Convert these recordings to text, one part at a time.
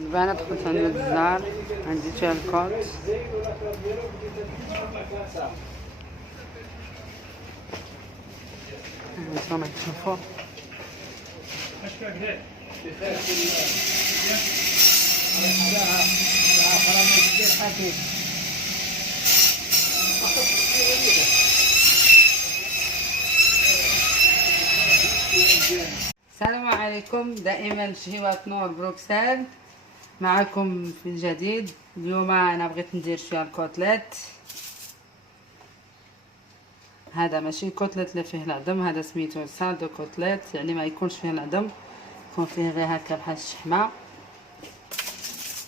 دابا دخلت عند البزار عندي فيها الكوت. هانتوما تشوفوا السلام عليكم. دائما شهوات نور بروكسل معكم في الجديد. اليوم انا بغيت ندير شويه الكوتليت. هذا ماشي كوتليت اللي فيه العظم، هذا سميتو سالدو كوتليت، يعني ما يكونش فيه العظم، يكون فيه غير هكا بحال الشحمه.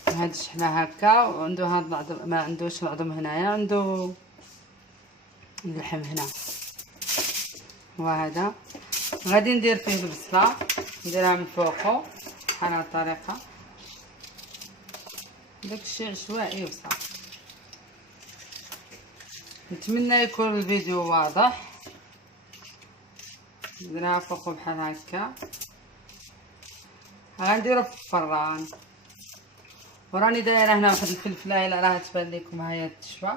هاد الشحمه هكا وعنده هاد العظم، ما عندوش العظم هنايا، عنده اللحم هنا. وهذا غادي ندير فيه البصله، نديرها من فوقو بحال هاد الطريقه، داكشي عشوائي وصافي. نتمنى يكون الفيديو واضح. نديرها فوقو بحال هكا. غنديرو في الفران، وراني دايره هنا واحد الفلفله الا راه تبان لكم، ها هي تشفى،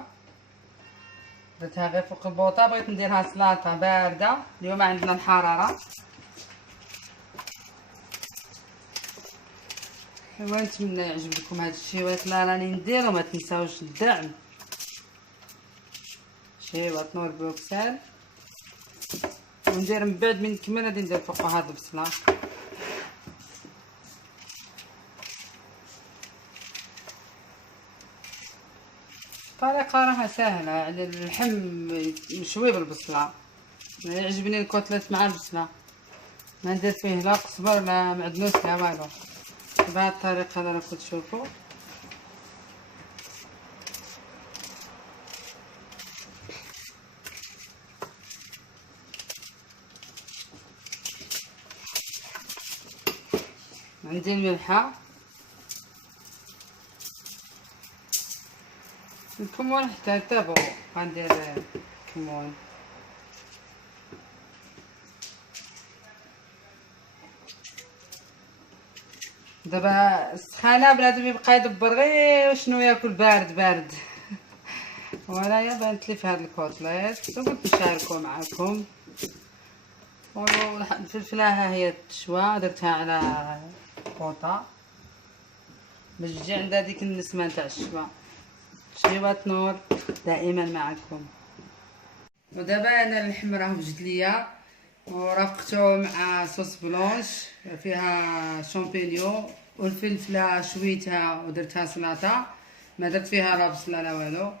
درتها غير فوق البوطه. بغيت نديرها سلطه بارده، اليوم عندنا الحراره. ونتمنى يعجبكم هذا الشيوات اللي راني ندير، وما تنساوش الدعم. شيوات نور بروكسل. وندير من بعد من نكمل غادي ندير فوقها هاد البصله. الطريقه راها سهله، يعني اللحم مشوي بالبصله. يعجبني الكوتليت مع البصله، ما ندير فيه لا قزبر لا معدنوس لا والو، بهذه الطريقه اللي راكم تشوفوا. عندي الملحه، الكمون حتى تابعوا، غندير كمون. دابا السخانه بنادم يبقى يدبر غير شنو ياكل بارد بارد. وانايا بانت لي في هذا الكوتليت وقلت نشاركو معكم. الفلفله ها هي تشوى، درتها على بوطه باش تجي عندها ديك النسمه نتاع الشوا. شيوات نور دائما معكم. ودابا انا اللحم راه وجد ليا، ورافقته مع صوص بلونش فيها شامبينيون، والفلفله شويتها ودرتها سلطه، ما درت فيها لا بصله لا والو.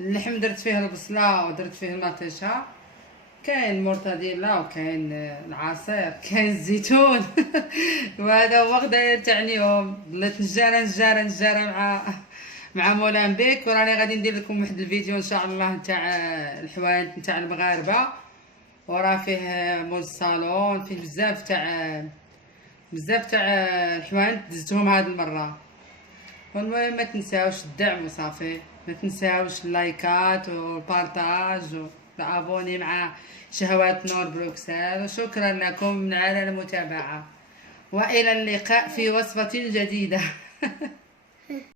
اللحم درت فيه البصله ودرت فيه المطيشه، كاين مرتديلا وكاين العصير، كاين الزيتون. وهذا هو غدا تاعنيهم. ضليت نجاره مع مولانبيك، وراني غادي ندير لكم واحد الفيديو ان شاء الله تاع الحوايج نتاع المغاربه، وراه فيه مول الصالون، فيه بزاف تاع الحوايج دزتهم هاد المره. والمهم ما تنساوش الدعم وصافي، ما تنساوش اللايكات والبارطاج والابوني مع شهوات نور بروكسل. وشكرا لكم على المتابعه، والى اللقاء في وصفه جديده.